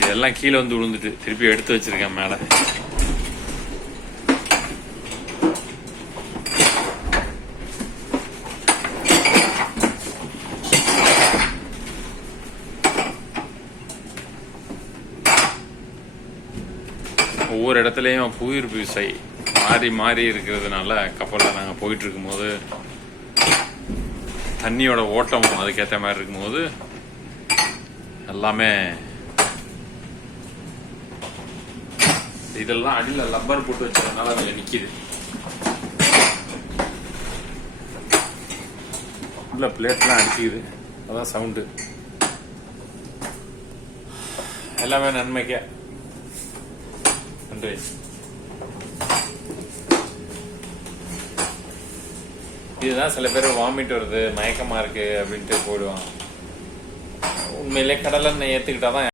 இதெல்லாம் கீழே வந்து விழுந்துட்டு திருப்பி எடுத்து வச்சிருக்கேன் மேல. ஒவ்வொரு இடத்துலையும் புவியீர்ப்பு விசை மாறி மாறி இருக்கிறதுனால கப்பலில் நாங்கள் போயிட்டு இருக்கும்போது தண்ணியோட ஓட்டம் அதுக்கேற்ற மாதிரி இருக்கும்போது எல்லாமே இதெல்லாம் அடியில் லப்பர் போட்டு வச்சதுனால அதில் நிற்கிது. உள்ள பிளேட்லாம் அடிச்சுக்குது, அதான் சவுண்டு. எல்லாமே நன்மைக்கே. நன்றி. இதுதான் சில பேர் வாமிட் வருது, மயக்கமா இருக்கு அப்படின்ட்டு போயிடுவாங்க. உண்மையிலே கடலை எண்ணெய் ஏத்துக்கிட்டாதான்